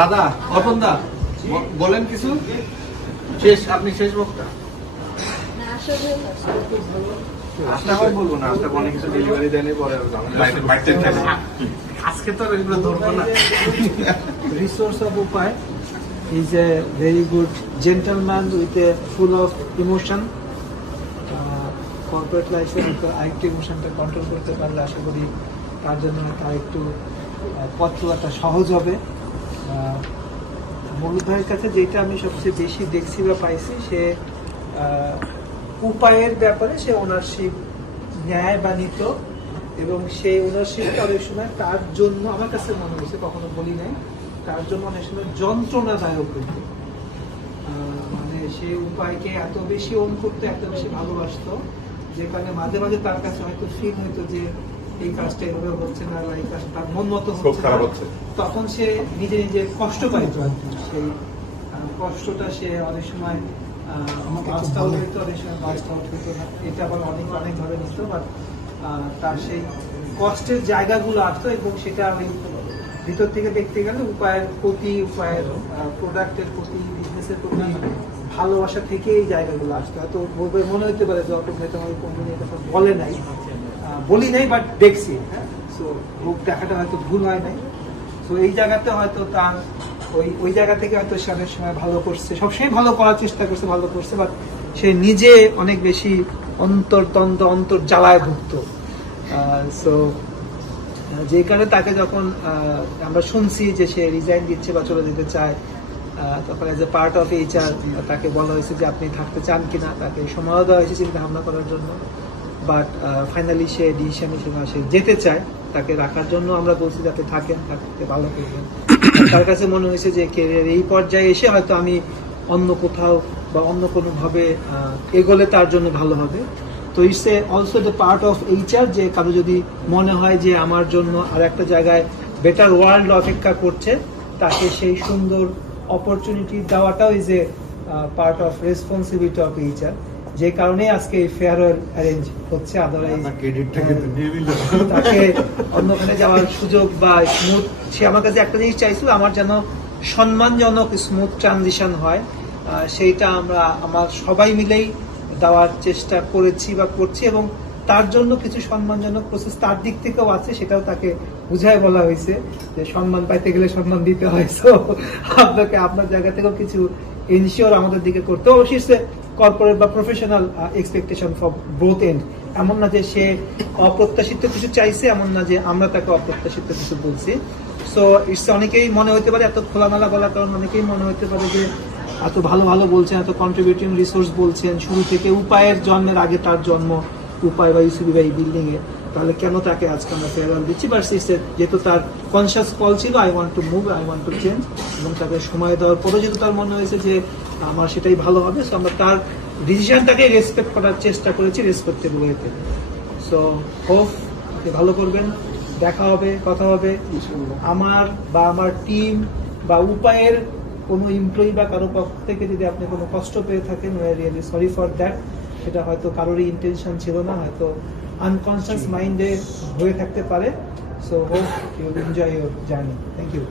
দাদা অতন দা বলেন কিছু, শেষ আপনি শেষ বক্তা। আজকে হয় বলবো না, আজকে অনেক কিছু ডেলিভারি দেয়নি, পরে আজকে তো এগুলো ধরবো না। Resource of Upay is a very good gentleman with a full of emotion. Corporate life এ আরেকটু ইমোশনটা কন্ট্রোল করতে পারলে আশা করি তার জন্য তার একটু পথ চলাটা সহজ হবে। মৌলুদ ভাইয়ের কাছে যেটা আমি সবচেয়ে বেশি দেখছি বা পাইছি, সে উপায়ের ব্যাপারে সে ওনারশিপ ন্যায় বা নিত, এবং সেই ওনারশিপটা অনেক সময় তার জন্য আমার কাছে মনে হয়েছে, কখনো বলি নাই, তার জন্য অনেক সময় যন্ত্রণাদায়ক হইত। মানে সে উপায়কে এত বেশি ওন করতে, এত বেশি ভালোবাসতো, যে কারণে মাঝে মাঝে তার কাছে হয়তো ফিল হইতো যে এই কাজটা এভাবে হচ্ছে না, বা এই কাজটা তার মন মতো হচ্ছে না, তখন সে নিজে নিজে কষ্ট পাইত। সেই কষ্টটা সে অনেক সময় বাস্তা হইতো, অনেক সময় বাস্তা হইতো না, এটা আবার অনেক অনেক ধরে নিত। বাট তার সেই কষ্টের জায়গাগুলো আসতো, এবং সেটা ওই ভিতর থেকে দেখতে গেলে উপায়ের প্রতি, উপায়ের প্রোডাক্টের প্রতি, বিজনেসের প্রতি ভালোবাসা থেকে এই জায়গাগুলো আসতো। হয়তো মনে হতে পারে যে অল্প তোমার কোম্পানি কথা বলে নাই, বলি নাই, বাট দেখছি। হ্যাঁ, সো বুক দেখাটা হয়তো ভুল হয় নাই। তো এই জায়গাতে হয়তো তার ওই জায়গা থেকে হয়তো সে অনেক সময় ভালো করছে, সবসময় ভালো করার চেষ্টা করছে, ভালো করছে, বাট সে নিজে অনেক বেশি অন্তর্দ্বন্দ্ব, জ্বালায় ভুগত। সো যে কারণে তাকে যখন আমরা শুনছি যে সে রিজাইন দিচ্ছে বা চলে যেতে চায়, তখন as a part of HR তাকে বলা হয়েছে যে আপনি থাকতে চান কিনা, তাকে সময় দেওয়া হয়েছে চিন্তা ভাবনা করার জন্য। বাট ফাইনালি সে ডিসিশন হিসেবে সে যেতে চায়, তাকে রাখার জন্য আমরা বলছি যাতে থাকেন, থাকতে ভালো করবেন। তার কাছে মনে হয়েছে যে ক্যারিয়ার এই পর্যায়ে এসে হয়তো আমি অন্য কোথাও বা অন্য কোনোভাবে এগোলে তার জন্য ভালো হবে। তো it's a also the part of HR, যে কারো যদি মনে হয় যে আমার জন্য আর একটা জায়গায় বেটার ওয়ার্ল্ড অপেক্ষা করছে, তাকে সেই সুন্দর অপরচুনিটি দেওয়াটাও is a part of responsibility of HR. যে কারণে আজকে এই ফেয়ারওয়েল অ্যারেঞ্জ হচ্ছে, আদারওয়াইজ তাকে অন্যখানে যাওয়ার সুযোগ বা স্মুথ, সে আমার কাছে একটা জিনিস চাইছিল, আমার যেন সম্মানজনক স্মুথ ট্রানজিশন হয়, সেইটা আমার সবাই মিলেই দেওয়ার চেষ্টা করেছি বা করছি, এবং তার জন্য কিছু সম্মানজনক প্রসেস তার দিক থেকেও আছে, সেটাও তাকে বুঝায় বলা হয়েছে যে সম্মান পাইতে গেলে সম্মান দিতে হয়। সো আপনাকে আপনার জায়গা থেকেও কিছু ইনশিওর আমাদের দিকে করতে, অবশ্যই কর্পোরেট বা professional expectation for both end. এমন না যে সে অপ্রত্যাশিত কিছু চাইছে, এমন না যে আমরা তাকে অপ্রত্যাশিত কিছু বলছি। সো ইটস অনেকেই মনে হতে পারে, এত খোলামেলা বলার কারণ অনেকেই মনে হতে পারে যে এত ভালো ভালো বলছেন, এত কন্ট্রিবিউটিং রিসোর্স বলছেন, শুরু থেকে উপায়ের জন্মের আগে তার জন্ম উপায় বা ইউসিবি বা এই বিল্ডিং এ, তাহলে কেন তাকে আজকে আমরা ফেয়ারওয়েল দিচ্ছি? বাট যেহেতু তার কনসিয়াস কল ছিল, I want to move, I want to change, এবং তাকে সময় দেওয়ার পরে যেহেতু তার মনে হয়েছে যে আমার সেটাই ভালো হবে, সো আমরা তার ডিসিশনটাকে রেসপেক্ট করার চেষ্টা করেছি, রেসপেক্টেবল ওয়েতে। সো হোপ আপনি ভালো করবেন, দেখা হবে, কথা হবে। আমার বা আমার টিম বা উপায়ের কোনো এমপ্লয়ি বা কারো পক্ষ থেকে যদি আপনি কোনো কষ্ট পেয়ে থাকেন, we are really sorry for that. সেটা হয়তো কারোরই ইন্টেনশন ছিল না, হয়তো আনকনসিয়াস মাইন্ডে হয়ে থাকতে পারে। So hope you will enjoy your journey. Thank you.